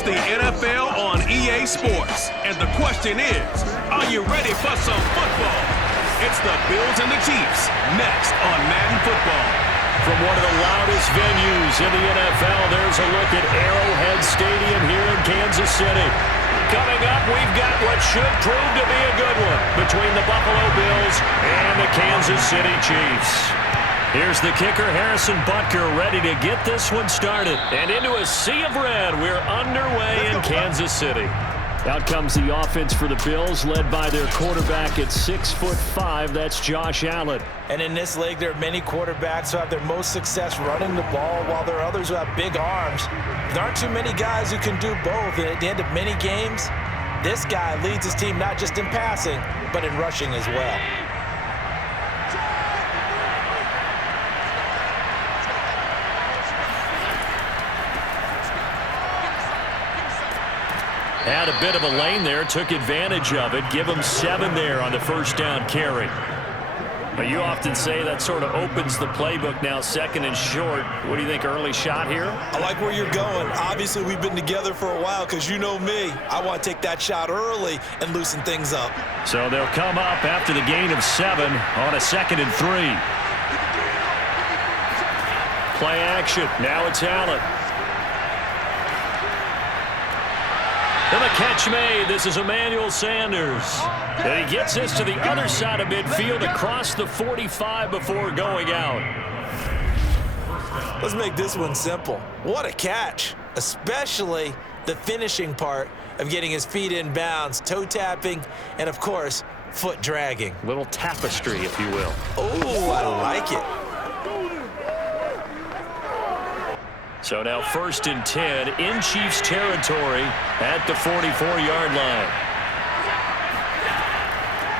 It's the NFL on EA Sports. And the question is, are you ready for some football? It's the Bills and the Chiefs, next on Madden Football. From one of the loudest venues in the NFL, there's a look at Arrowhead Stadium here in Kansas City. Coming up, we've got what should prove to be a good one between the Buffalo Bills and the Kansas City Chiefs. Here's the kicker, Harrison Butker, ready to get this one started. And into a sea of red, we're underway in Kansas City. Out comes the offense for the Bills, led by their quarterback at 6'5". That's Josh Allen. And in this league, there are many quarterbacks who have their most success running the ball, while there are others who have big arms. There aren't too many guys who can do both. And at the end of many games, this guy leads his team not just in passing, but in rushing as well. Had a bit of a lane there, took advantage of it. Give him 7 there on the first down carry. But you often say that sort of opens the playbook now, second and short. What do you think, early shot here? I like where you're going. Obviously, we've been together for a while because you know me. I want to take that shot early and loosen things up. So they'll come up after the gain of 7 on a 2nd and 3. Play action. Now it's Allen. And the catch made. This is Emmanuel Sanders. And he gets this to the other side of midfield across the 45 before going out. Let's make this one simple. What a catch, especially the finishing part of getting his feet in bounds, toe tapping, and of course, foot dragging. Little tapestry, if you will. Oh, I like it. So now 1st and 10 in Chiefs territory at the 44-yard line.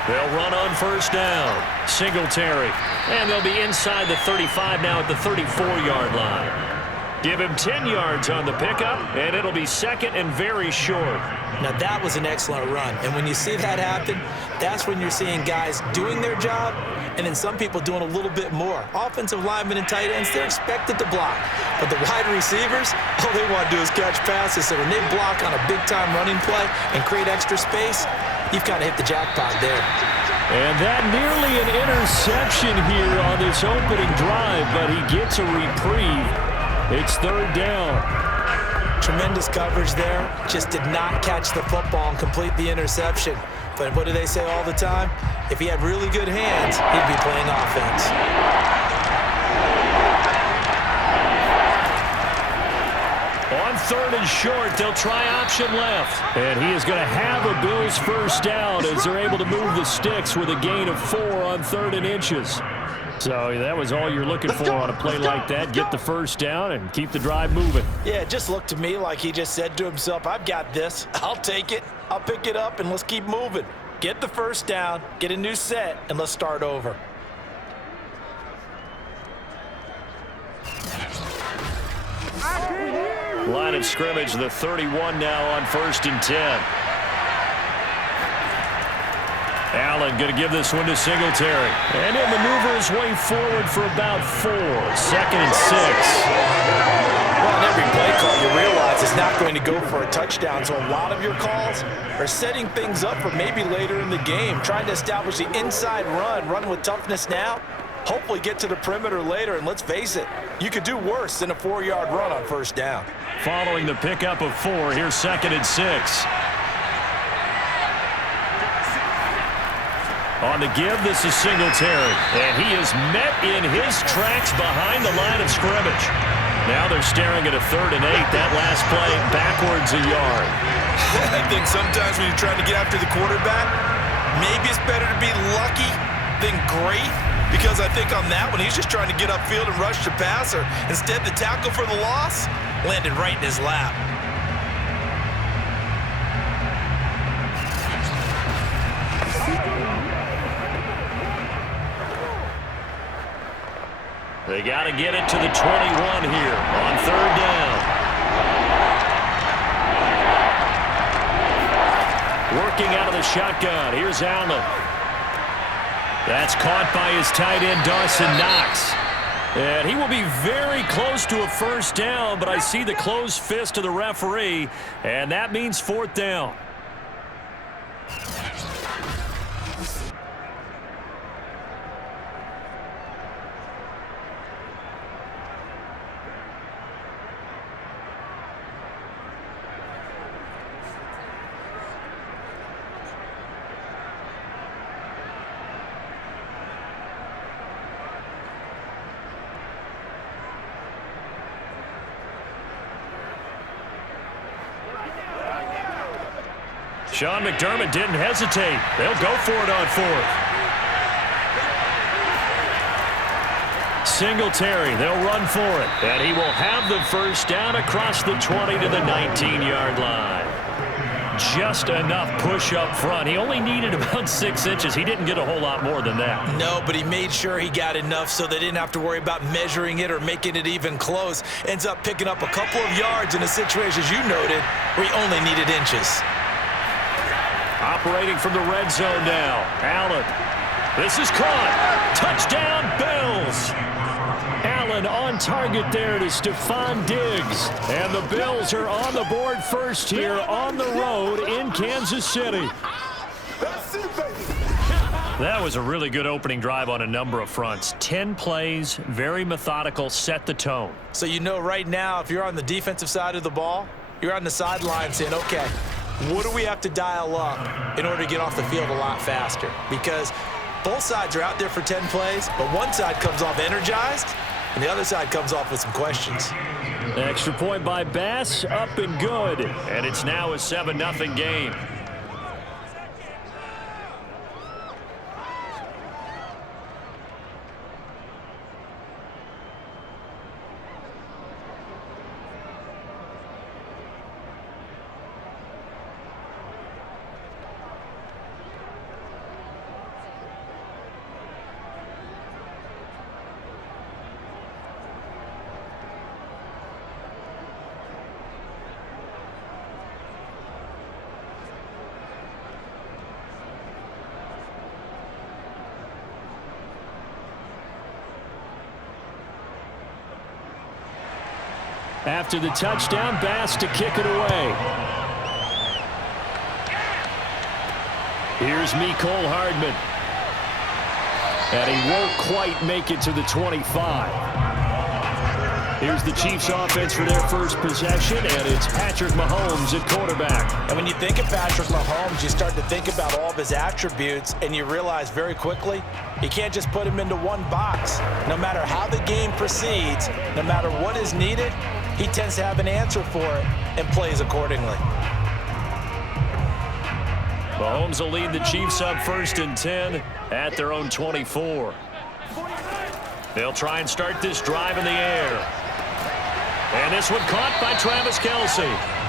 They'll run on first down. Singletary. And they'll be inside the 35 now at the 34-yard line. Give him 10 yards on the pickup, and it'll be 2nd and very short. Now that was an excellent run. And when you see that happen, that's when you're seeing guys doing their job and then some people doing a little bit more. Offensive linemen and tight ends, they're expected to block. But the wide receivers, all they want to do is catch passes. So when they block on a big-time running play and create extra space, you've kind of hit the jackpot there. And that nearly an interception here on this opening drive, but he gets a reprieve. It's 3rd down. Tremendous coverage there. Just did not catch the football and complete the interception. But what do they say all the time? If he had really good hands, he'd be playing offense. On 3rd and short, they'll try option left. And he is going to have a Bills first down as they're able to move the sticks with a gain of 4 on 3rd and inches. So that was all you're looking for on a play like that. Get the first down and keep the drive moving. Yeah, it just looked to me like he just said to himself, I've got this. I'll take it. I'll pick it up, and let's keep moving. Get the first down, get a new set, and let's start over. Line of scrimmage, the 31 now on 1st and 10. Allen going to give this one to Singletary. And he'll maneuver his way forward for about 4. 2nd and 6. Well, in every play call, you realize it's not going to go for a touchdown. So a lot of your calls are setting things up for maybe later in the game, trying to establish the inside run with toughness now, hopefully get to the perimeter later. And let's face it, you could do worse than a 4-yard run on first down. Following the pickup of 4, here's 2nd and 6. On the give, this is Singletary. And he is met in his tracks behind the line of scrimmage. Now they're staring at a 3rd and 8. That last play backwards a yard. I think sometimes when you're trying to get after the quarterback, maybe it's better to be lucky than great. Because I think on that one, he's just trying to get upfield and rush the passer. Instead, the tackle for the loss landed right in his lap. They got to get it to the 21 here on 3rd down. Working out of the shotgun. Here's Allen. That's caught by his tight end, Dawson Knox. And he will be very close to a first down, but I see the closed fist of the referee, and that means fourth down. Sean McDermott didn't hesitate. They'll go for it on fourth. Singletary, they'll run for it. And he will have the first down across the 20 to the 19-yard line. Just enough push up front. He only needed about 6 inches. He didn't get a whole lot more than that. No, but he made sure he got enough so they didn't have to worry about measuring it or making it even close. Ends up picking up a couple of yards in a situation, as you noted, where he only needed inches. Operating from the red zone now. Allen. This is caught. Touchdown, Bills. Allen on target there to Stephon Diggs. And the Bills are on the board first here on the road in Kansas City. That was a really good opening drive on a number of fronts. 10 plays, very methodical, set the tone. So you know right now, if you're on the defensive side of the ball, you're on the sideline saying, okay, what do we have to dial up in order to get off the field a lot faster? Because both sides are out there for 10 plays, but one side comes off energized, and the other side comes off with some questions. Extra point by Bass, up and good. And it's now a 7-0 game. After the touchdown, Bass to kick it away. Here's Mecole Hardman. And he won't quite make it to the 25. Here's the Chiefs offense for their first possession, and it's Patrick Mahomes at quarterback. And when you think of Patrick Mahomes, you start to think about all of his attributes, and you realize very quickly, you can't just put him into one box. No matter how the game proceeds, no matter what is needed, he tends to have an answer for it and plays accordingly. Mahomes will lead the Chiefs up 1st and 10 at their own 24. They'll try and start this drive in the air. And this one caught by Travis Kelce.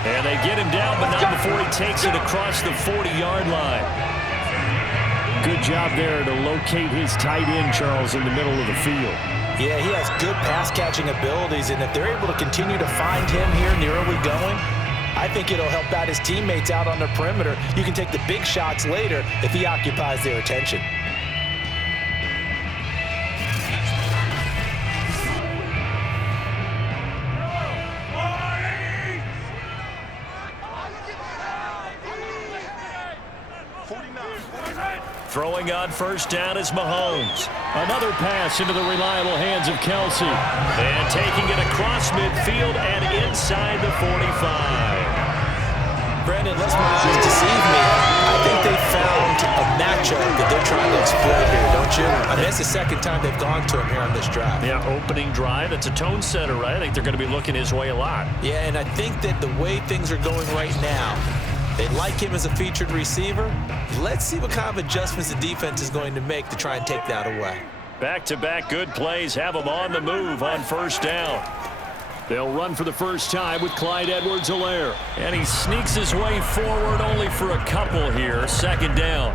And they get him down, but not before he takes it across the 40-yard line. Good job there to locate his tight end, Charles, in the middle of the field. Yeah, he has good pass-catching abilities, and if they're able to continue to find him here in the early going, I think it'll help out his teammates out on the perimeter. You can take the big shots later if he occupies their attention. Throwing on first down is Mahomes. Another pass into the reliable hands of Kelce. And taking it across midfield and inside the 45. Brandon, let's my eyes deceive me. I think they found a matchup that they're trying to exploit here, don't you? I mean, that's the second time they've gone to him here on this drive. Yeah, opening drive. It's a tone setter, right? I think they're going to be looking his way a lot. Yeah, and I think that the way things are going right now, they like him as a featured receiver. Let's see what kind of adjustments the defense is going to make to try and take that away. Back-to-back good plays have him on the move on first down. They'll run for the first time with Clyde Edwards-Helaire. And he sneaks his way forward only for a couple here. Second down.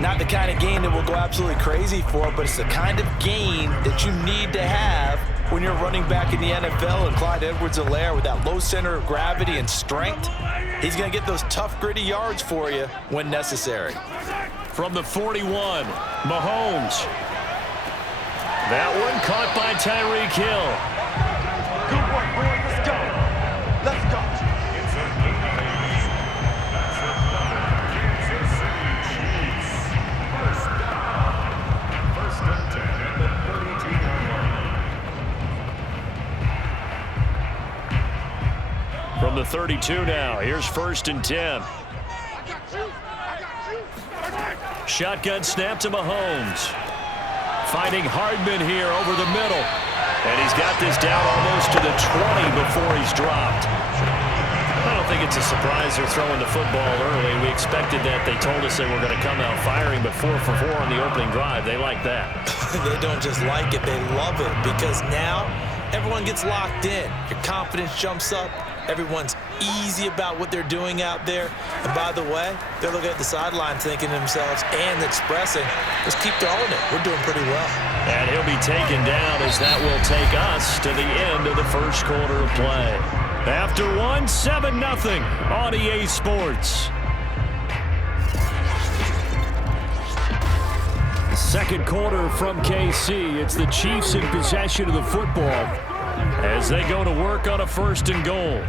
Not the kind of gain that we'll go absolutely crazy for, but it's the kind of gain that you need to have when you're running back in the NFL. And Clyde Edwards-Helaire, with that low center of gravity and strength, he's going to get those tough, gritty yards for you when necessary. From the 41, Mahomes. That one caught by Tyreek Hill. Good work, boys. Let's go. Let's go. First and 10 at the 32-yard line. From the 32 now, here's first and 10. Shotgun snap to Mahomes. Finding Hardman here over the middle. And he's got this down almost to the 20 before he's dropped. I don't think it's a surprise they're throwing the football early. We expected that. They told us they were going to come out firing, but 4 for 4 on the opening drive. They like that. They don't just like it, they love it, because now everyone gets locked in. Your confidence jumps up. Everyone's easy about what they're doing out there. And by the way, they're looking at the sideline thinking to themselves and expressing, let's keep throwing it. We're doing pretty well. And he'll be taken down as that will take us to the end of the first quarter of play. After 7-0 on EA Sports. Second quarter from KC. It's the Chiefs in possession of the football as they go to work on a first and goal.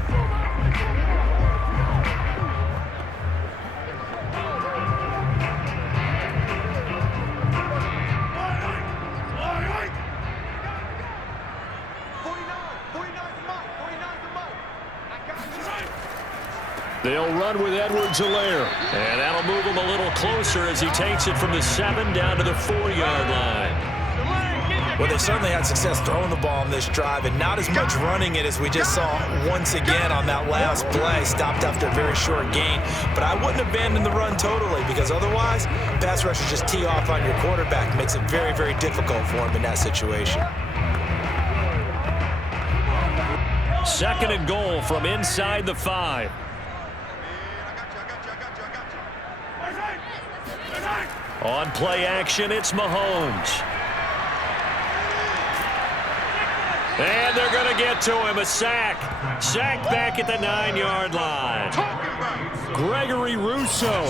They'll run with Edwards-Helaire. And that'll move him a little closer as he takes it from the 7 down to the 4-yard line. Well, they certainly had success throwing the ball on this drive, and not as much running it as we just saw once again on that last play. Stopped after a very short gain. But I wouldn't abandon the run totally, because otherwise, pass rushers just tee off on your quarterback. Makes it very, very difficult for him in that situation. Second and goal from inside the 5. On play action, it's Mahomes. And they're going to get to him. A sack. Sack back at the 9-yard line. Gregory Rousseau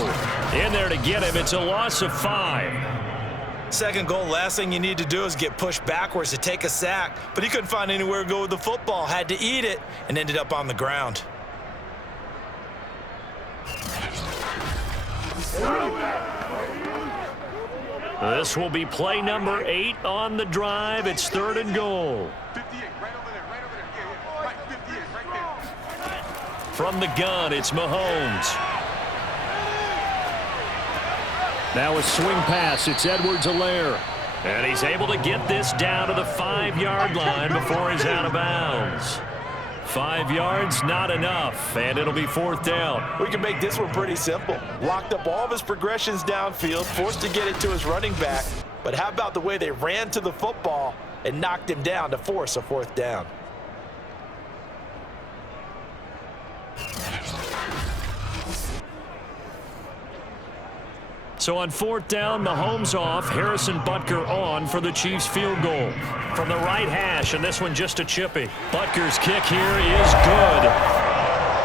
in there to get him. It's a loss of 5. Second goal, last thing you need to do is get pushed backwards to take a sack. But he couldn't find anywhere to go with the football. Had to eat it and ended up on the ground. This will be play number 8 on the drive. It's third and goal. 58, right over there, right over there. Yeah, right, 58, right there. From the gun, it's Mahomes. Now a swing pass. It's Edwards-Helaire. And he's able to get this down to the 5-yard line before he's out of bounds. 5 yards, not enough, and it'll be fourth down. We can make this one pretty simple. Locked up all of his progressions downfield, forced to get it to his running back. But how about the way they ran to the football and knocked him down to force a fourth down? So on fourth down, Mahomes off, Harrison Butker on for the Chiefs field goal. From the right hash, and this one just a chippy. Butker's kick here is good.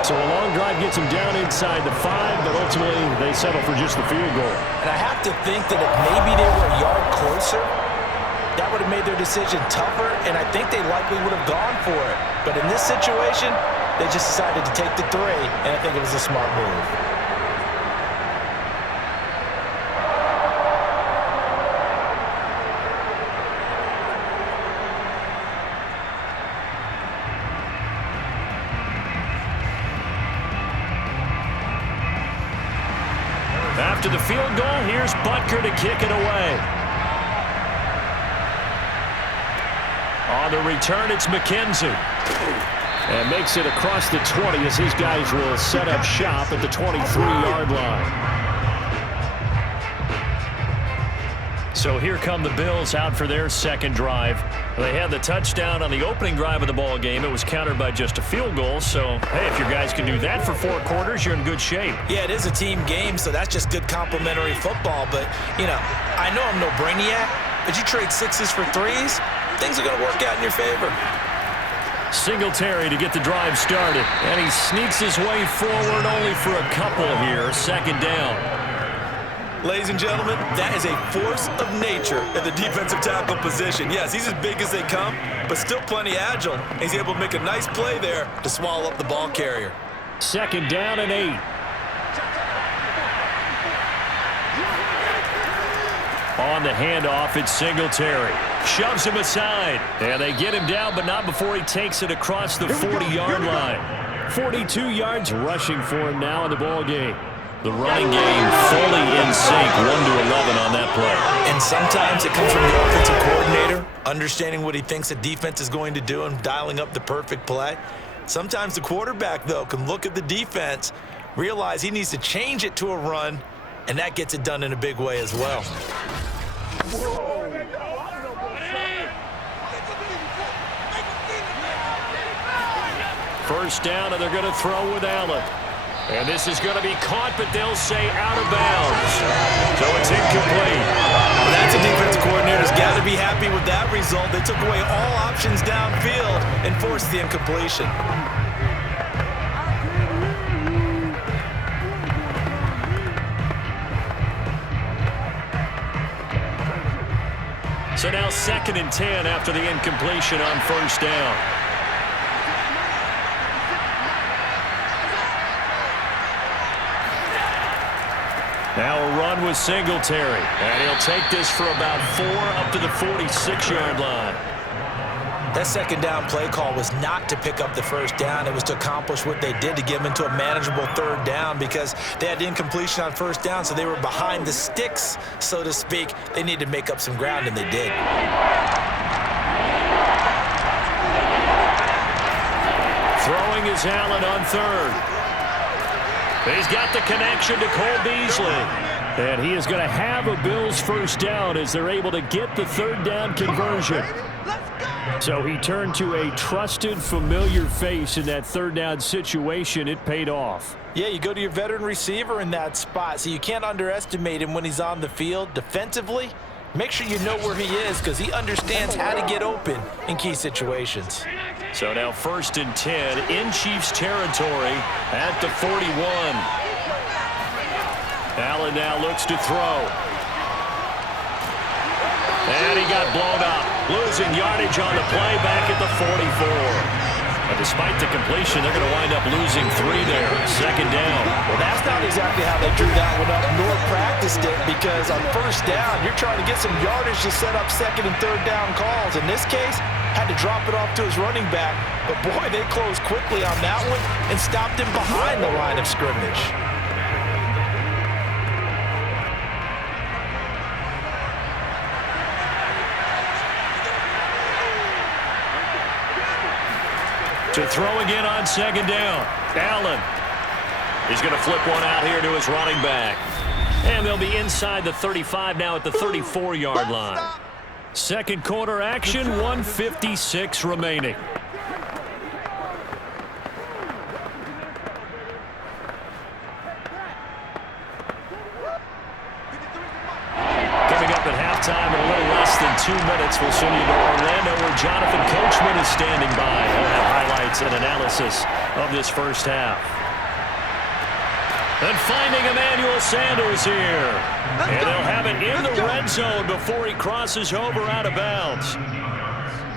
So a long drive gets him down inside the 5, but ultimately they settle for just the field goal. And I have to think that if maybe they were a yard closer, that would have made their decision tougher, and I think they likely would have gone for it. But in this situation, they just decided to take the 3, and I think it was a smart move. After the field goal, here's Butker to kick it away. On the return, it's McKenzie. And makes it across the 20 as these guys will set up shop at the 23-yard line. So here come the Bills out for their second drive. They had the touchdown on the opening drive of the ball game. It was countered by just a field goal. So, hey, if your guys can do that for 4 quarters, you're in good shape. Yeah, it is a team game, so that's just good complimentary football. But, you know, I know I'm no brainiac, but you trade 6s for 3s, things are going to work out in your favor. Singletary to get the drive started. And he sneaks his way forward only for a couple here. Second down. Ladies and gentlemen, that is a force of nature at the defensive tackle position. Yes, he's as big as they come, but still plenty agile. He's able to make a nice play there to swallow up the ball carrier. 2nd down and 8. On the handoff, it's Singletary. Shoves him aside. And they get him down, but not before he takes it across the 40-yard line. 42 yards rushing for him now in the ball game. The running game fully in sync, 1-11 on that play. And sometimes it comes from the offensive coordinator, understanding what he thinks the defense is going to do and dialing up the perfect play. Sometimes the quarterback, though, can look at the defense, realize he needs to change it to a run, and that gets it done in a big way as well. First down, and they're going to throw with Allen. And this is going to be caught, but they'll say out of bounds. So it's incomplete. Well, that's a defensive coordinator's got to be happy with that result. They took away all options downfield and forced the incompletion. So now 2nd and 10 after the incompletion on first down. Now a run with Singletary. And he'll take this for about 4 up to the 46-yard line. That 2nd down play call was not to pick up the first down. It was to accomplish what they did to get them into a manageable 3rd down because they had incompletion on first down, so they were behind the sticks, so to speak. They needed to make up some ground, and they did. Throwing is Allen on 3rd. He's got the connection to Cole Beasley. And he is going to have a Bills first down as they're able to get the 3rd down conversion. So he turned to a trusted, familiar face in that 3rd down situation. It paid off. Yeah, you go to your veteran receiver in that spot, so you can't underestimate him when he's on the field. Defensively, make sure you know where he is because he understands how to get open in key situations. So now 1st and 10 in Chiefs territory at the 41. Allen now looks to throw. And he got blown up. Losing yardage on the play back at the 44. And despite the completion, they're going to wind up losing 3 there. 2nd down. Well, that's not exactly how they drew that one up nor practiced it because on first down, you're trying to get some yardage to set up 2nd and 3rd down calls. In this case, had to drop it off to his running back. But, boy, they closed quickly on that one and stopped him behind the line of scrimmage. To throw again on 2nd down. Allen. He's going to flip one out here to his running back. And they'll be inside the 35 now at the 34-yard line. 2nd quarter action, 1:56 remaining. Coming up at halftime in a little less than 2 minutes, we'll send you to Orlando where Jonathan Coachman is standing by. He'll have highlights and analysis of this first half. And finding Emmanuel Sanders here. And they'll have it in the red zone before he crosses over out of bounds.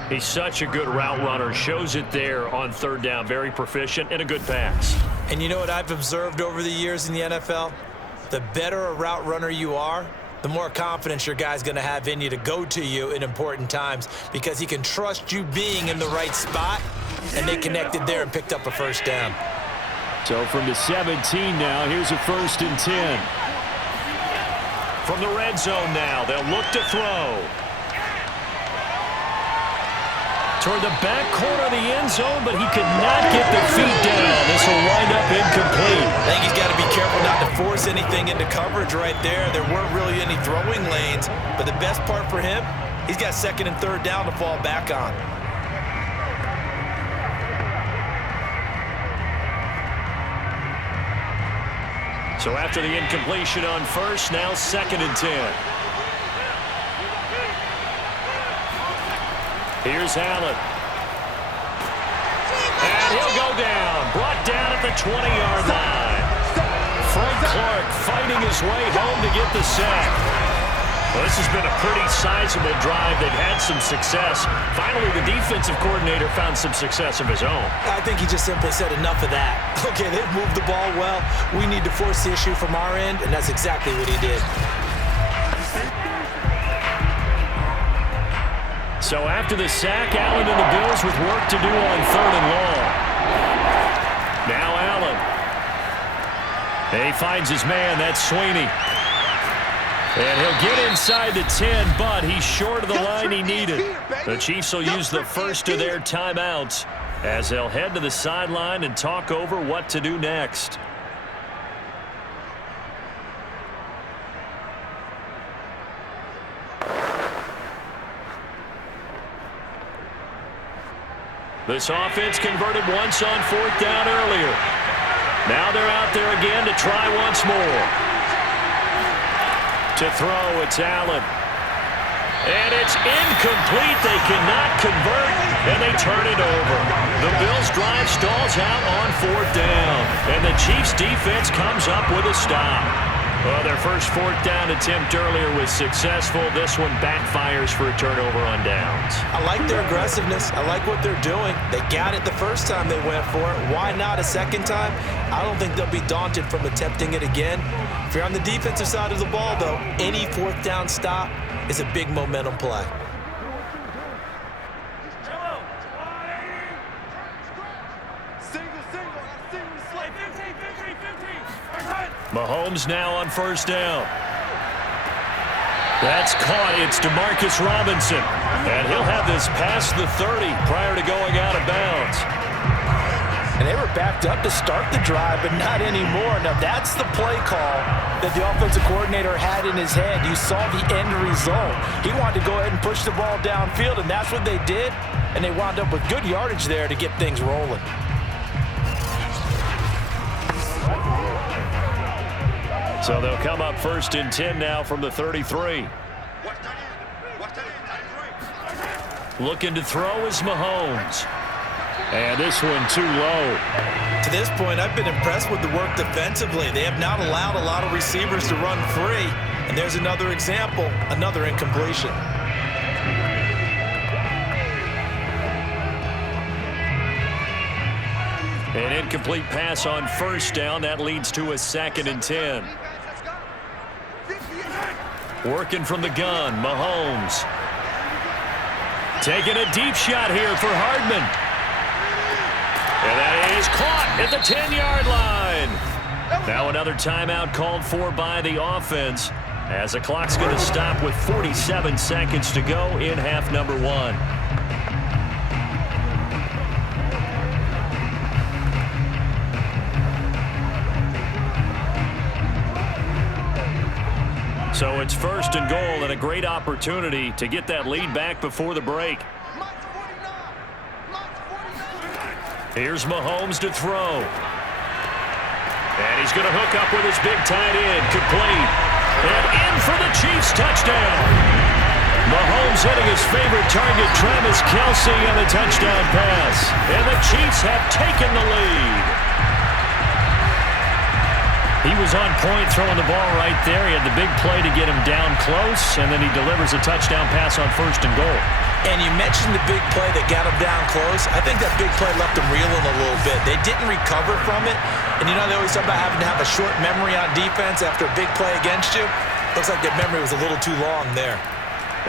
He's such a good route runner. Shows it there on 3rd down. Very proficient and a good pass. And you know what I've observed over the years in the NFL? The better a route runner you are, the more confidence your guy's going to have in you to go to you in important times because he can trust you being in the right spot, and they connected there and picked up a first down. So from the 17 now, here's a 1st and 10. From the red zone now, they'll look to throw. Toward the back corner of the end zone, but he could not get the feet down. This will wind up incomplete. I think he's got to be careful not to force anything into coverage right there. There weren't really any throwing lanes, but the best part for him, he's got 2nd and 3rd down to fall back on. So after the incompletion on first, now 2nd and 10. Here's Allen. And he'll go down. Brought down at the 20-yard line. Frank Clark fighting fighting his way home to get the sack. Well, this has been a pretty sizable drive. They've had some success. Finally, the defensive coordinator found some success of his own. I think he just simply said enough of that. Okay, they've moved the ball well. We need to force the issue from our end, and that's exactly what he did. So after the sack, Allen and the Bills with work to do on 3rd and long. Now Allen. And he finds his man. That's Sweeney. And he'll get inside the 10, but he's short of the line he needed. The Chiefs will use the first of their timeouts as they'll head to the sideline and talk over what to do next. This offense converted once on 4th down earlier. Now they're out there again to try once more. To throw, it's Allen. And it's incomplete. They cannot convert, and they turn it over. The Bills' drive stalls out on 4th down, and the Chiefs' defense comes up with a stop. Well, their first 4th down attempt earlier was successful. This one backfires for a turnover on downs. I like their aggressiveness. I like what they're doing. They got it the first time they went for it. Why not a second time? I don't think they'll be daunted from attempting it again. If you're on the defensive side of the ball, though, any 4th down stop is a big momentum play. Mahomes now on 1st down. That's caught. It's Demarcus Robinson. And he'll have this past the 30 prior to going out of bounds. And they were backed up to start the drive, but not anymore. Now, that's the play call that the offensive coordinator had in his head. You saw the end result. He wanted to go ahead and push the ball downfield, and that's what they did. And they wound up with good yardage there to get things rolling. So they'll come up 1st and 10 now from the 33. Looking to throw is Mahomes. And this one too low. To this point, I've been impressed with the work defensively. They have not allowed a lot of receivers to run free. And there's another example, another incompletion. An incomplete pass on 1st down. That leads to a 2nd and 10. Working from the gun, Mahomes. Taking a deep shot here for Hardman. And that is caught at the 10-yard line. Now another timeout called for by the offense as the clock's going to stop with 47 seconds to go in half number 1. So it's 1st and goal and a great opportunity to get that lead back before the break. Here's Mahomes to throw. And he's going to hook up with his big tight end. Complete. And in for the Chiefs touchdown. Mahomes hitting his favorite target, Travis Kelce, on the touchdown pass. And the Chiefs have taken the lead. He was on point throwing the ball right there. He had the big play to get him down close, and then he delivers a touchdown pass on 1st and goal. And you mentioned the big play that got him down close. I think that big play left him reeling a little bit. They didn't recover from it. And you know, they always talk about having to have a short memory on defense after a big play against you. Looks like that memory was a little too long there.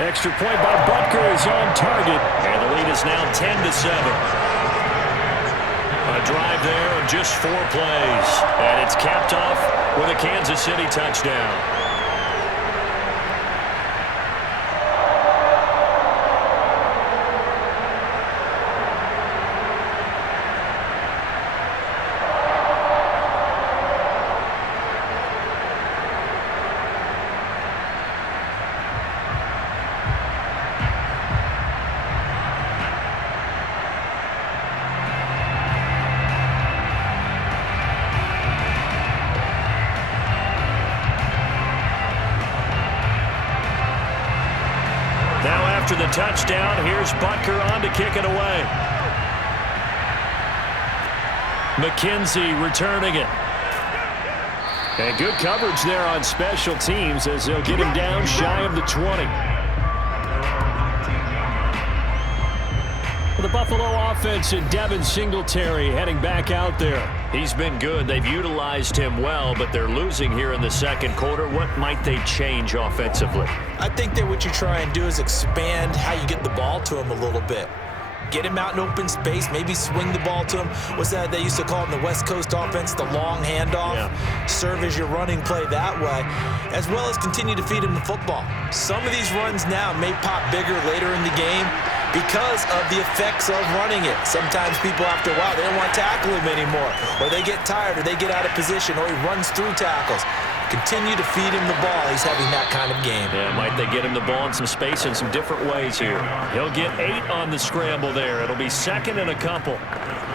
Extra point by Butker is on target, and the lead is now 10-7. A drive there of just 4 plays, and it's capped off with a Kansas City touchdown. After the touchdown, here's Butker on to kick it away. McKenzie returning it. And good coverage there on special teams as they'll get him down shy of the 20. The Buffalo offense and Devin Singletary heading back out there. He's been good. They've utilized him well, but they're losing here in the second quarter. What might they change offensively? I think that what you try and do is expand how you get the ball to him a little bit. Get him out in open space, maybe swing the ball to him. What's that they used to call in the West Coast offense, the long handoff? Yeah. Serve as your running play that way, as well as continue to feed him the football. Some of these runs now may pop bigger later in the game because of the effects of running it. Sometimes people, after a while, they don't want to tackle him anymore, or they get tired, or they get out of position, or he runs through tackles. Continue to feed him the ball. He's having that kind of game. Yeah, might they get him the ball in some space in some different ways here. He'll get 8 on the scramble there. It'll be second and a couple.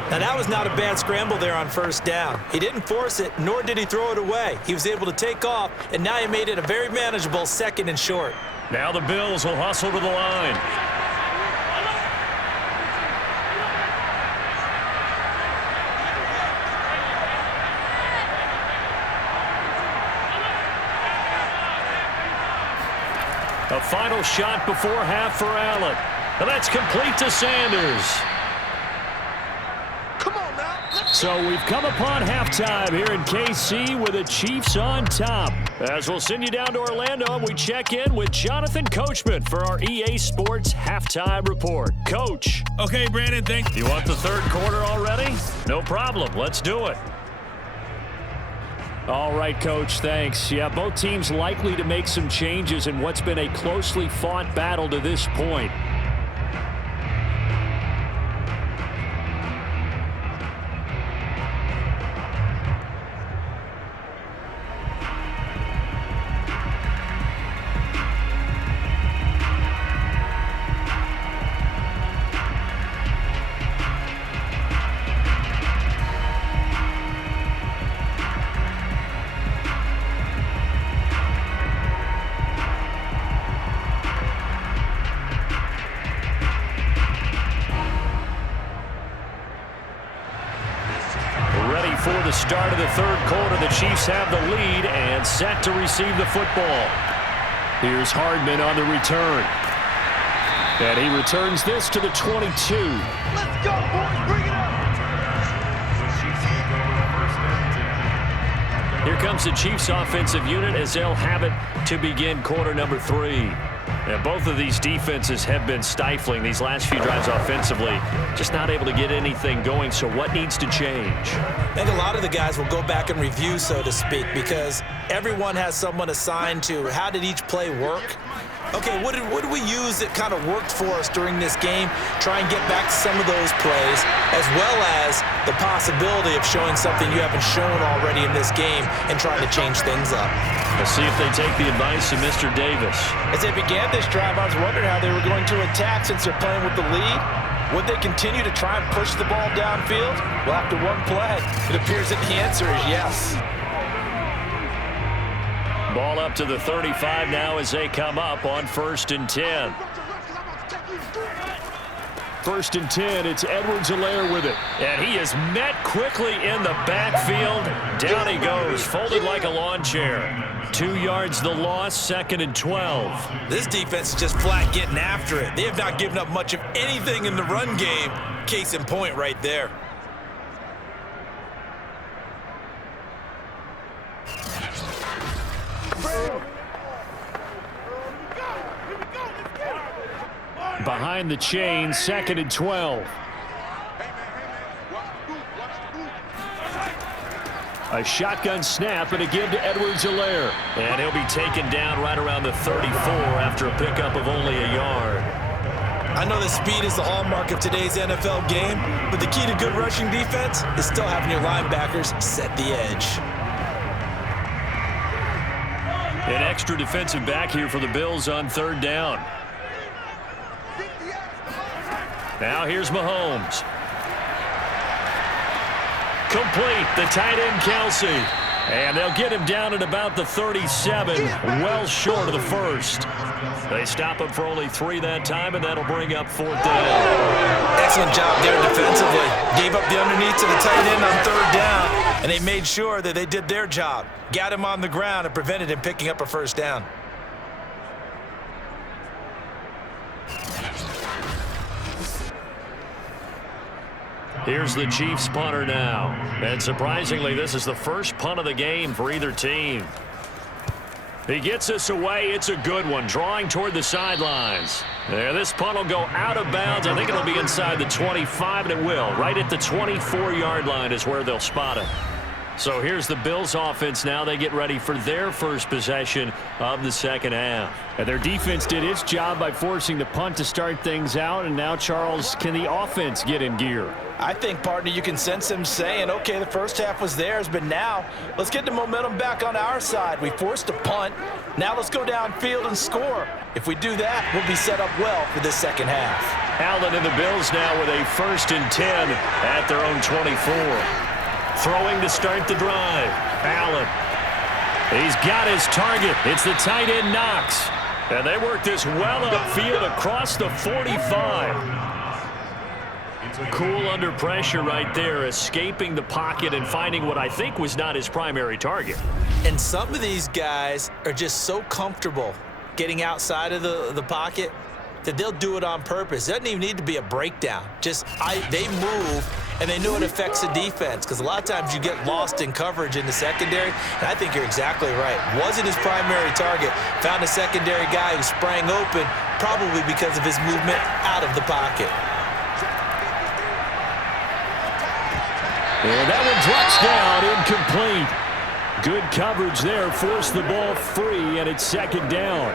Now, that was not a bad scramble there on first down. He didn't force it, nor did he throw it away. He was able to take off, and now he made it a very manageable second and short. Now the Bills will hustle to the line. A final shot before half for Allen. And that's complete to Sanders. Come on now. So we've come upon halftime here in KC with the Chiefs on top. As we'll send you down to Orlando, we check in with Jonathan Coachman for our EA Sports Halftime Report. Coach. Okay, Brandon, thanks. You want the third quarter already? No problem. Let's do it. All right, Coach, thanks. Yeah, both teams likely to make some changes in what's been a closely fought battle to this point. For the start of the third quarter, the Chiefs have the lead and set to receive the football. Here's Hardman on the return. And he returns this to the 22. Let's go, boys. Bring it up. Here comes the Chiefs offensive unit as they'll have it to begin quarter number 3. And both of these defenses have been stifling these last few drives offensively. Just not able to get anything going, so what needs to change? I think a lot of the guys will go back and review, so to speak, because everyone has someone assigned to how did each play work. Okay, what did we use that kind of worked for us during this game? Try and get back to some of those plays, as well as the possibility of showing something you haven't shown already in this game and trying to change things up. We'll see if they take the advice of Mr. Davis. As they began this drive, I was wondering how they were going to attack since they're playing with the lead. Would they continue to try and push the ball downfield? Well, after one play, it appears that the answer is yes. Ball up to the 35 now as they come up on 1st and 10. 1st and 10, it's Edwards-Helaire with it. And he is met quickly in the backfield. Down he goes, folded like a lawn chair. 2 yards the loss, 2nd and 12. This defense is just flat getting after it. They have not given up much of anything in the run game. Case in point right there. Behind the chain, 2nd and 12. A shotgun snap and a give to Edwards-Helaire. And he'll be taken down right around the 34 after a pickup of only a yard. I know that speed is the hallmark of today's NFL game, but the key to good rushing defense is still having your linebackers set the edge. An extra defensive back here for the Bills on 3rd down. Now here's Mahomes. Complete, the tight end Kelsey. And they'll get him down at about the 37, well short of the first. They stop him for only 3 that time, and that'll bring up 4th down. Excellent job there defensively. Gave up the underneath to the tight end on 3rd down, and they made sure that they did their job. Got him on the ground and prevented him picking up a 1st down. Here's the Chiefs punter now. And surprisingly, this is the first punt of the game for either team. He gets this away. It's a good one, drawing toward the sidelines. There, this punt will go out of bounds. I think it'll be inside the 25, and it will. Right at the 24-yard line is where they'll spot it. So here's the Bills offense now. They get ready for their first possession of the 2nd half. And their defense did its job by forcing the punt to start things out. And now, Charles, can the offense get in gear? I think, partner, you can sense them saying, okay, the first half was theirs, but now let's get the momentum back on our side. We forced a punt. Now let's go downfield and score. If we do that, we'll be set up well for this 2nd half. Allen and the Bills now with a 1st and 10 at their own 24. Throwing to start the drive. Allen. He's got his target. It's the tight end Knox. And they work this well upfield across the 45. Cool under pressure right there, escaping the pocket and finding what I think was not his primary target. And some of these guys are just so comfortable getting outside of the pocket that they'll do it on purpose. It doesn't even need to be a breakdown. They move, and they know it affects the defense, because a lot of times you get lost in coverage in the secondary, and I think you're exactly right. Wasn't his primary target. Found a secondary guy who sprang open, probably because of his movement out of the pocket. And that one drops down, incomplete. Good coverage there, forced the ball free, and it's 2nd down.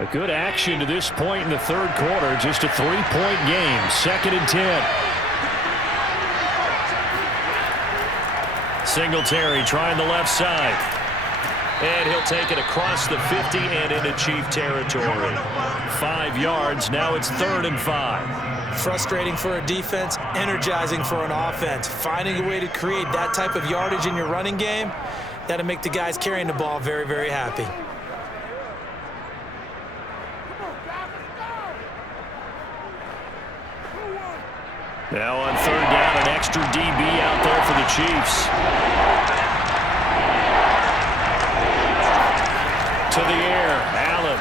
A good action to this point in the 3rd quarter, just a 3-point game, 2nd and 10. Singletary trying the left side. And he'll take it across the 50 and into Chief territory. 5 yards. Now it's 3rd and 5. Frustrating for a defense, energizing for an offense. Finding a way to create that type of yardage in your running game, that'll make the guys carrying the ball very, very happy. Now on 3rd down, an extra DB out there for the Chiefs. To the air, Allen.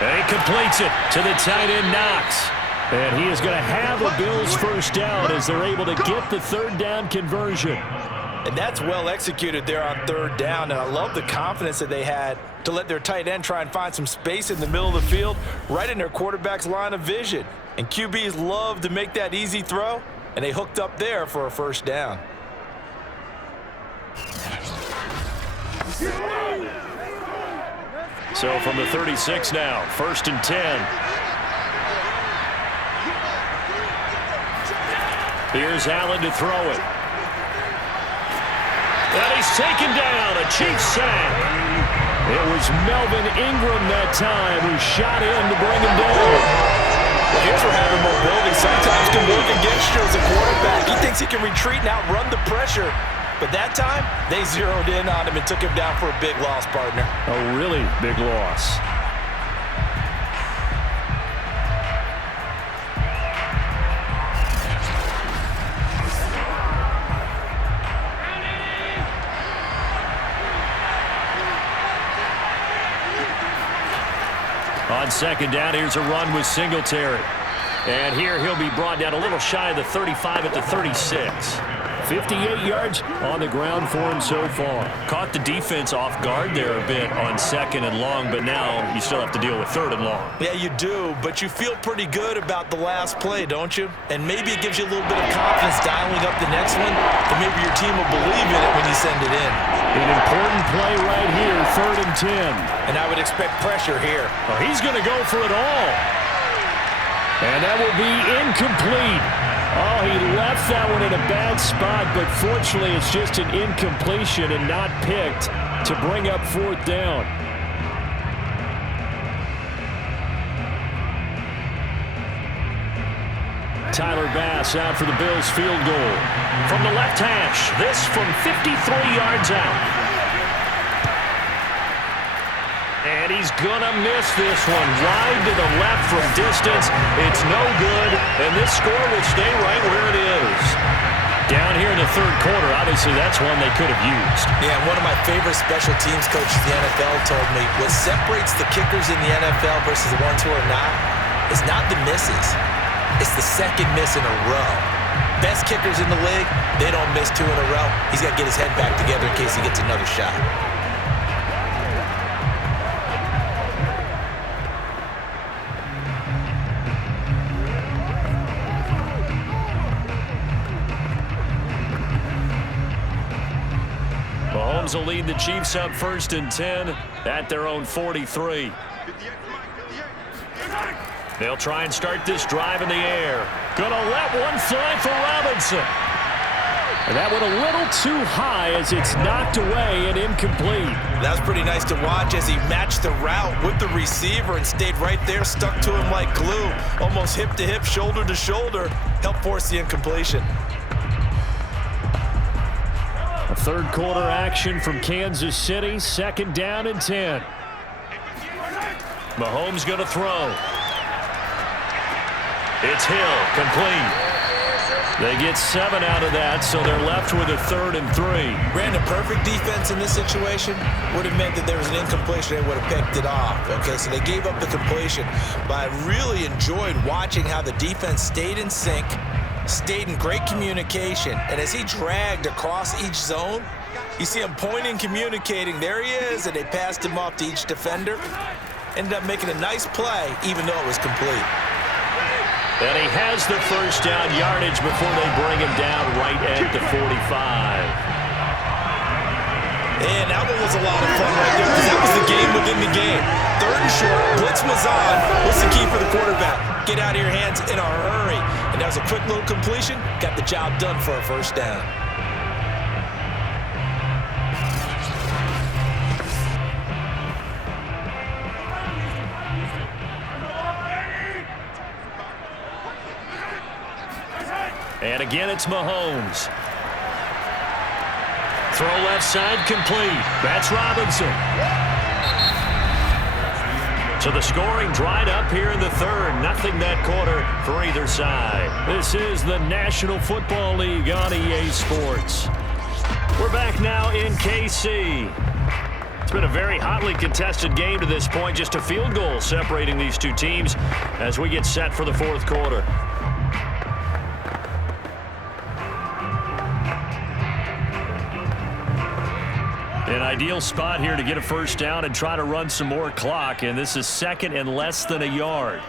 And he completes it to the tight end Knox. And he is going to have a Bills 1st down as they're able to get the 3rd down conversion. And that's well executed there on 3rd down. And I love the confidence that they had to let their tight end try and find some space in the middle of the field, right in their quarterback's line of vision. And QBs love to make that easy throw, and they hooked up there for a 1st down. So from the 36 now, 1st and 10. Here's Allen to throw it. And he's taken down, a Chiefs sack. It was Melvin Ingram that time who shot in to bring him down. Well, here's where having mobility sometimes can work against you as a quarterback. He thinks he can retreat and outrun the pressure. But that time, they zeroed in on him and took him down for a big loss, partner. A really big loss. On 2nd down, here's a run with Singletary. And here he'll be brought down a little shy of the 35 at the 36. 58 yards on the ground for him so far. Caught the defense off guard there a bit on 2nd and long, but now you still have to deal with 3rd and long. Yeah, you do, but you feel pretty good about the last play, don't you? And maybe it gives you a little bit of confidence dialing up the next one, and maybe your team will believe in it when you send it in. An important play right here, 3rd and 10. And I would expect pressure here. He's going to go for it all. And that will be incomplete. Oh, he left that one in a bad spot, but fortunately it's just an incompletion and not picked to bring up fourth down. Tyler Bass out for the Bills field goal. From the left hash, this from 53 yards out. And he's going to miss this one. Wide to the left from distance. It's no good, and this score will stay right where it is. Down here in the third quarter, obviously that's one they could have used. Yeah, one of my favorite special teams coaches in the NFL told me what separates the kickers in the NFL versus the ones who are not is not the misses. It's the second miss in a row. Best kickers in the league, they don't miss two in a row. He's got to get his head back together in case he gets another shot. Mahomes will lead the Chiefs up 1st and 10 at their own 43. They'll try and start this drive in the air. Gonna let one fly for Robinson. And that went a little too high as it's knocked away and incomplete. That was pretty nice to watch as he matched the route with the receiver and stayed right there, stuck to him like glue. Almost hip to hip, shoulder to shoulder. Helped force the incompletion. A third quarter action from Kansas City. 2nd down and 10. Mahomes going to throw. It's Hill, complete. They get 7 out of that, so they're left with a 3rd and 3. Brandon, perfect defense in this situation would have meant that there was an incompletion. They would have picked it off. Okay, so they gave up the completion. But I really enjoyed watching how the defense stayed in sync, stayed in great communication, and as he dragged across each zone, you see him pointing, communicating. There he is, and they passed him off to each defender. Ended up making a nice play, even though it was complete. And he has the first down yardage before they bring him down right at the 45. And that one was a lot of fun right there because that was the game within the game. 3rd and short, blitz was on. What's the key for the quarterback? Get out of your hands in a hurry. And that was a quick little completion. Got the job done for a first down. And again, it's Mahomes. Throw left side, complete. That's Robinson. So the scoring dried up here in the 3rd. Nothing that quarter for either side. This is the National Football League on EA Sports. We're back now in KC. It's been a very hotly contested game to this point. Just a field goal separating these two teams as we get set for the 4th quarter. An ideal spot here to get a first down and try to run some more clock, and this is 2nd and less than a yard.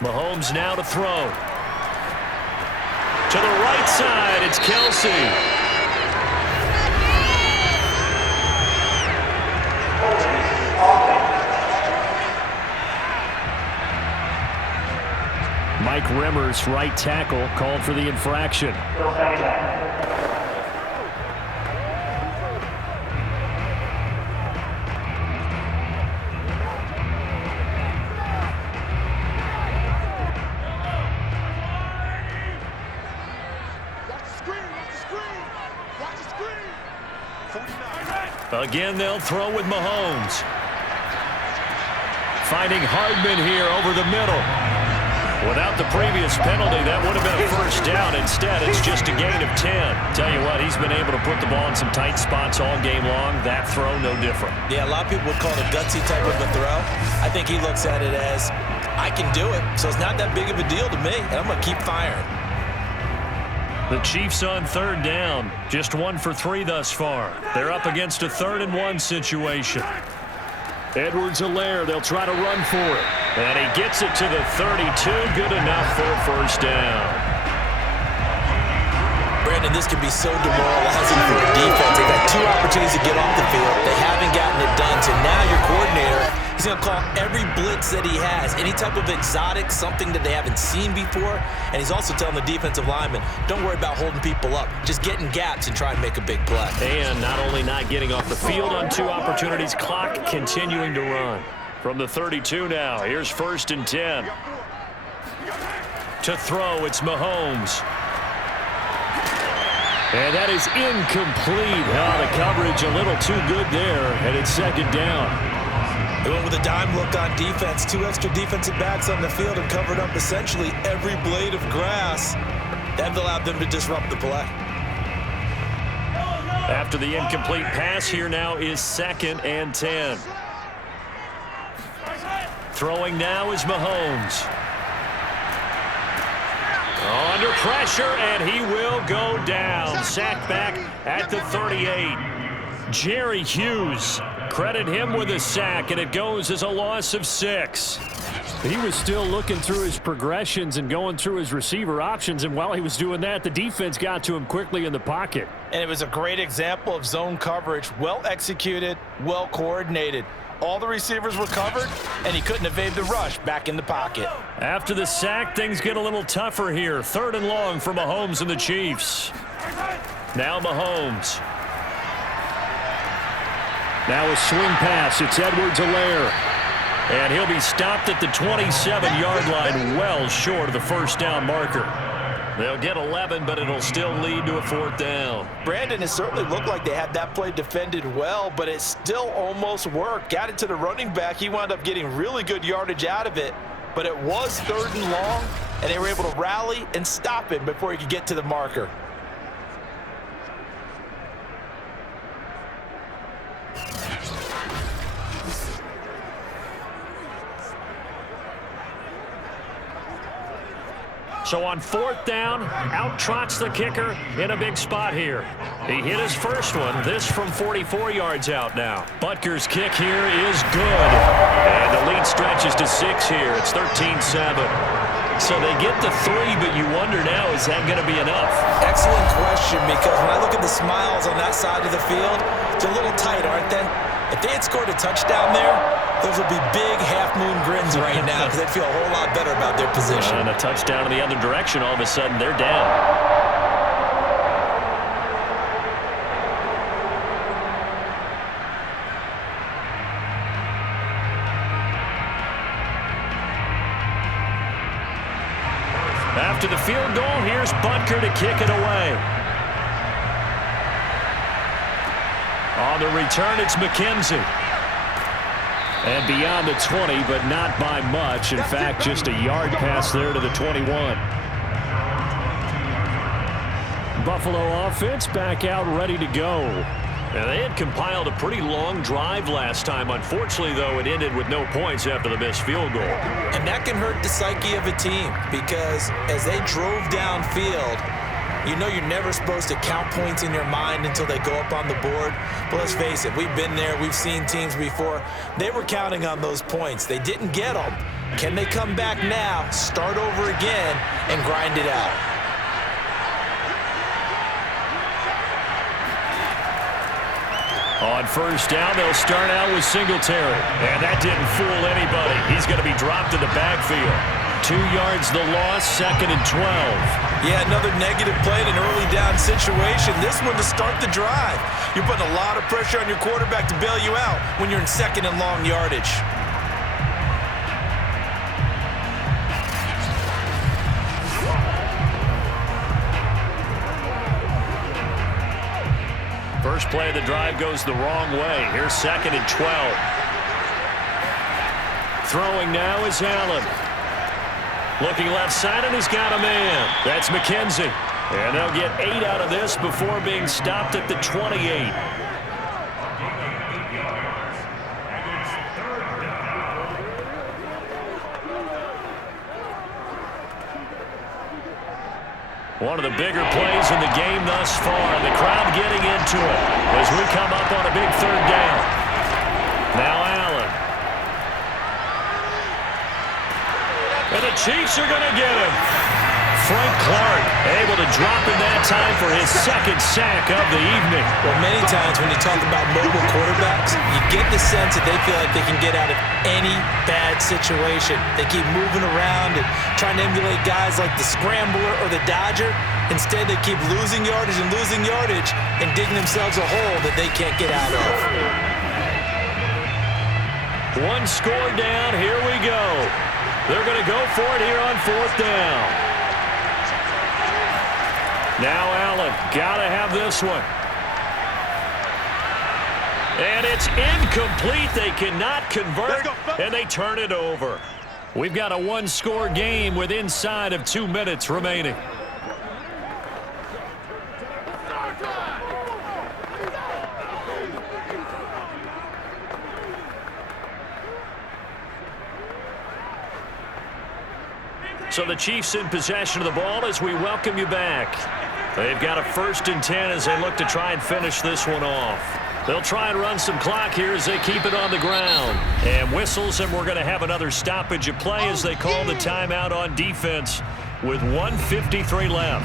Mahomes now to throw. To the right side, it's Kelsey. Mike Remmers, right tackle, called for the infraction. Again, they'll throw with Mahomes. Finding Hardman here over the middle. Without the previous penalty, that would have been a first down. Instead, it's just a gain of 10. Tell you what, he's been able to put the ball in some tight spots all game long. That throw, no different. Yeah, a lot of people would call it a gutsy type of a throw. I think he looks at it as, I can do it, so it's not that big of a deal to me, and I'm going to keep firing. The Chiefs on 3rd down. Just 1 for 3 thus far. They're up against a 3rd and 1 situation. Edwards-Helaire, they'll try to run for it. And he gets it to the 32. Good enough for a first down. Brandon, this can be so demoralizing for a defense. They've had 2 opportunities to get off the field. They haven't gotten it done. So now your coordinator, he's going to call every blitz that he has, any type of exotic, something that they haven't seen before. And he's also telling the defensive lineman, don't worry about holding people up. Just get in gaps and try and make a big play. And not only not getting off the field on 2 opportunities, clock continuing to run. From the 32 now, here's 1st and 10. To throw, it's Mahomes. And that is incomplete. Oh, the coverage a little too good there, and it's 2nd down. They went with a dime look on defense. 2 extra defensive backs on the field and covered up essentially every blade of grass. That allowed them to disrupt the play. After the incomplete pass, here now is 2nd and 10. Throwing now is Mahomes. Under pressure, and he will go down. Sacked back at the 38. Jerry Hughes, credit him with a sack, and it goes as a loss of 6. He was still looking through his progressions and going through his receiver options, and while he was doing that, the defense got to him quickly in the pocket. And it was a great example of zone coverage. Well executed, well coordinated. All the receivers were covered, and he couldn't evade the rush back in the pocket. After the sack, things get a little tougher here. 3rd and long for Mahomes and the Chiefs. Now Mahomes. Now a swing pass. It's Edwards-Helaire. And he'll be stopped at the 27-yard line, well short of the 1st down marker. They'll get 11, but it'll still lead to a 4th down. Brandon, it certainly looked like they had that play defended well, but it still almost worked. Got it to the running back. He wound up getting really good yardage out of it, but it was 3rd and long, and they were able to rally and stop him before he could get to the marker. So on 4th down, out trots the kicker in a big spot here. He hit his first one, this from 44 yards out now. Butker's kick here is good. And the lead stretches to 6 here. It's 13-7. So they get to 3, but you wonder now, is that going to be enough? Excellent question, because when I look at the smiles on that side of the field, it's a little tight, aren't they? If they had scored a touchdown there, those would be big half-moon grins right now because they'd feel a whole lot better about their position. And a touchdown in the other direction, all of a sudden they're down. After the field goal, here's Butker to kick it away. On the return, it's McKenzie. And beyond the 20, but not by much. In fact, just a yard pass there to the 21. Buffalo offense back out ready to go. And they had compiled a pretty long drive last time. Unfortunately, though, it ended with no points after the missed field goal. And that can hurt the psyche of a team because as they drove downfield, you know you're never supposed to count points in your mind until they go up on the board. But let's face it, we've been there. We've seen teams before. They were counting on those points. They didn't get them. Can they come back now, start over again, and grind it out? On 1st down, they'll start out with Singletary. And that didn't fool anybody. He's going to be dropped in the backfield. 2 yards the loss, 2nd and 12. Yeah, another negative play in an early down situation. This one to start the drive. You're putting a lot of pressure on your quarterback to bail you out when you're in 2nd and long yardage. First play of the drive goes the wrong way. Here's 2nd and 12. Throwing now is Allen. Looking left side, and he's got a man. That's McKenzie. And they'll get 8 out of this before being stopped at the 28. One of the bigger plays in the game thus far, and the crowd getting into it as we come up on a big 3rd down. Now Allen. And the Chiefs are going to get him. Frank Clark able to drop in that time for his second sack of the evening. Well, many times when you talk about mobile quarterbacks, you get the sense that they feel like they can get out of any bad situation. They keep moving around and trying to emulate guys like the Scrambler or the Dodger. Instead, they keep losing yardage and digging themselves a hole that they can't get out of. One score down. Here we go. They're going to go for it here on 4th down. Now Allen, got to have this one. And it's incomplete. They cannot convert, and they turn it over. We've got a one-score game with inside of 2 minutes remaining. So the Chiefs in possession of the ball as we welcome you back. They've got a 1st and 10 as they look to try and finish this one off. They'll try and run some clock here as they keep it on the ground. And whistles, and we're going to have another stoppage of play as they call the timeout on defense with 1:53 left.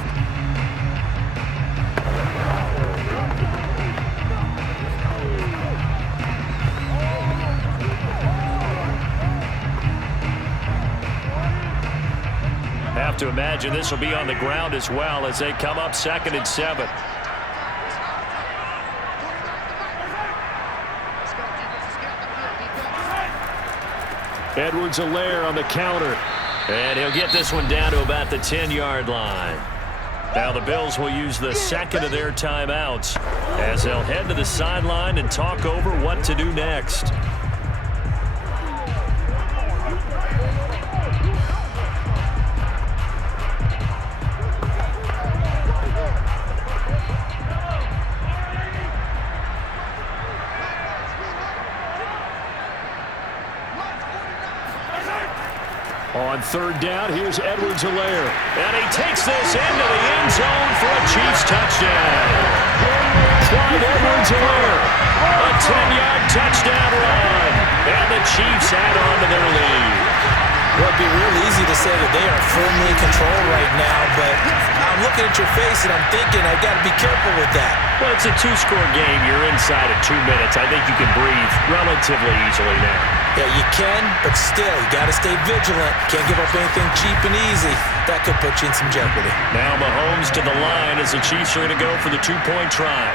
Have to imagine this will be on the ground as well as they come up 2nd and 7. Edwards-Helaire on the counter. And he'll get this one down to about the 10-yard line. Now the Bills will use the 2nd of their timeouts as they'll head to the sideline and talk over what to do next. On 3rd down, here's Edwards-Helaire. And he takes this into the end zone for a Chiefs touchdown. Clyde Edwards-Helaire, a 10-yard touchdown run. And the Chiefs add on to their lead. Well, it'd be real easy to say that they are firmly in control right now, but I'm looking at your face and I'm thinking I've got to be careful with that. Well, it's a 2-score game. You're inside of 2 minutes. I think you can breathe relatively easily now. Yeah, you can, but still, you got to stay vigilant. Can't give up anything cheap and easy. That could put you in some jeopardy. Now Mahomes to the line as the Chiefs are going to go for the 2-point try.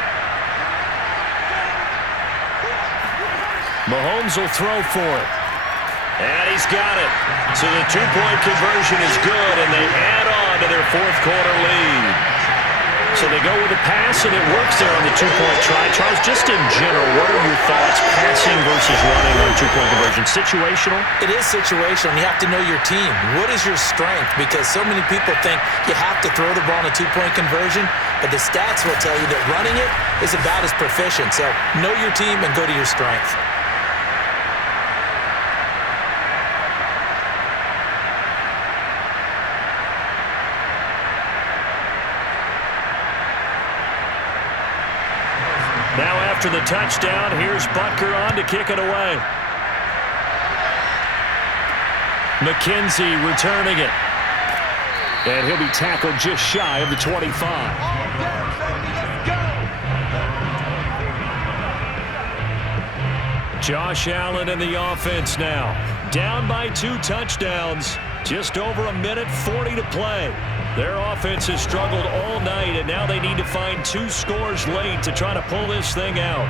Mahomes will throw for it. And he's got it. So the 2-point conversion is good, and they add on to their 4th quarter lead. So they go with a pass, and it works there on the 2-point try. Charles, just in general, what are your thoughts, passing versus running on 2-point conversion? Situational? It is situational. You have to know your team. What is your strength? Because so many people think you have to throw the ball in a 2-point conversion, but the stats will tell you that running it is about as proficient. So know your team and go to your strength. Now after the touchdown, here's Butker on to kick it away. McKenzie returning it. And he'll be tackled just shy of the 25. Josh Allen in the offense now. Down by 2 touchdowns. Just over 1:40 to play. Their offense has struggled all night, and now they need to find 2 scores late to try to pull this thing out.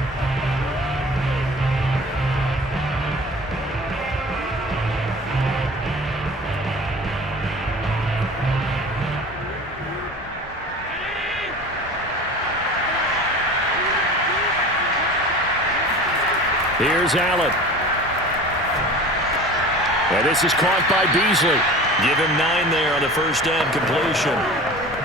Here's Allen. And this is caught by Beasley. Give him 9 there on the first down completion.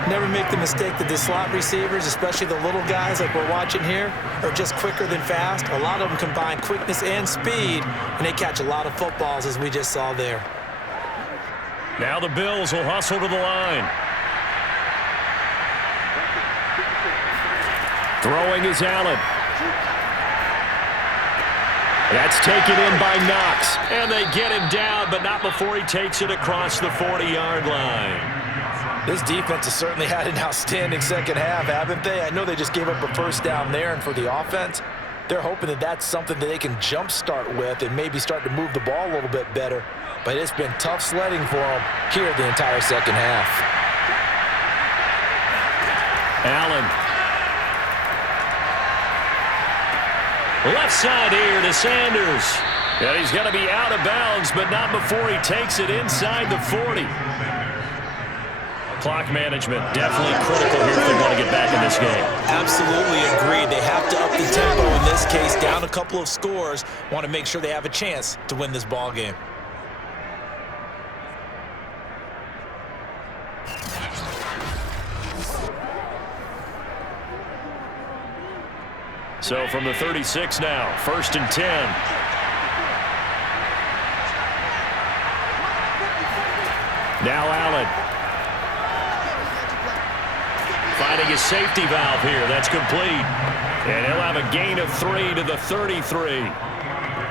Never make the mistake that the slot receivers, especially the little guys like we're watching here, are just quicker than fast. A lot of them combine quickness and speed, and they catch a lot of footballs, as we just saw there. Now the Bills will hustle to the line. Throwing is Allen. That's taken in by Knox. And they get him down, but not before he takes it across the 40-yard line. This defense has certainly had an outstanding second half, haven't they? I know they just gave up a first down there, and for the offense, they're hoping that that's something that they can jumpstart with and maybe start to move the ball a little bit better. But it's been tough sledding for them here the entire second half. Allen. Left side here to Sanders. And he's going to be out of bounds, but not before he takes it inside the 40. Clock management definitely critical here if they want to get back in this game. Absolutely agreed. They have to up the tempo in this case, down a couple of scores. Want to make sure they have a chance to win this ball game. So from the 36 now, 1st and 10. Now Allen. Finding his safety valve here. That's complete. And he'll have a gain of 3 to the 33.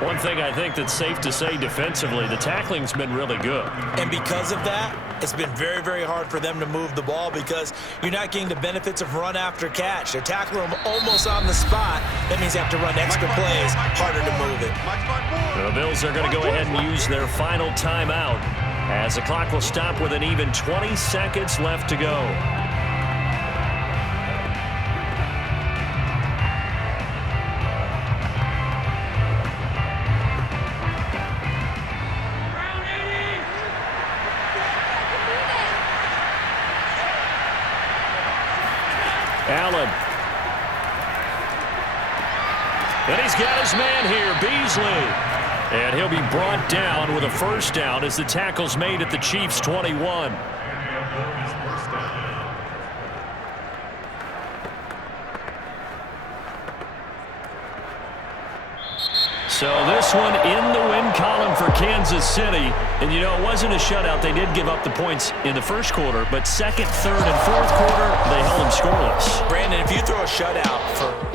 One thing I think that's safe to say defensively, the tackling's been really good. And because of that, it's been very, very hard for them to move the ball because you're not getting the benefits of run after catch. They're tackling them almost on the spot. That means they have to run extra plays, harder to move it. The Bills are going to go ahead and use their final timeout as the clock will stop with an even 20 seconds left to go. Allen. And he's got his man here, Beasley. And he'll be brought down with a first down as the tackle's made at the Chiefs' 21. So this one in the win column for Kansas City. And, you know, it wasn't a shutout. They did give up the points in the first quarter, but second, third, and fourth quarter, they held them scoreless. Brandon, if you throw a shutout for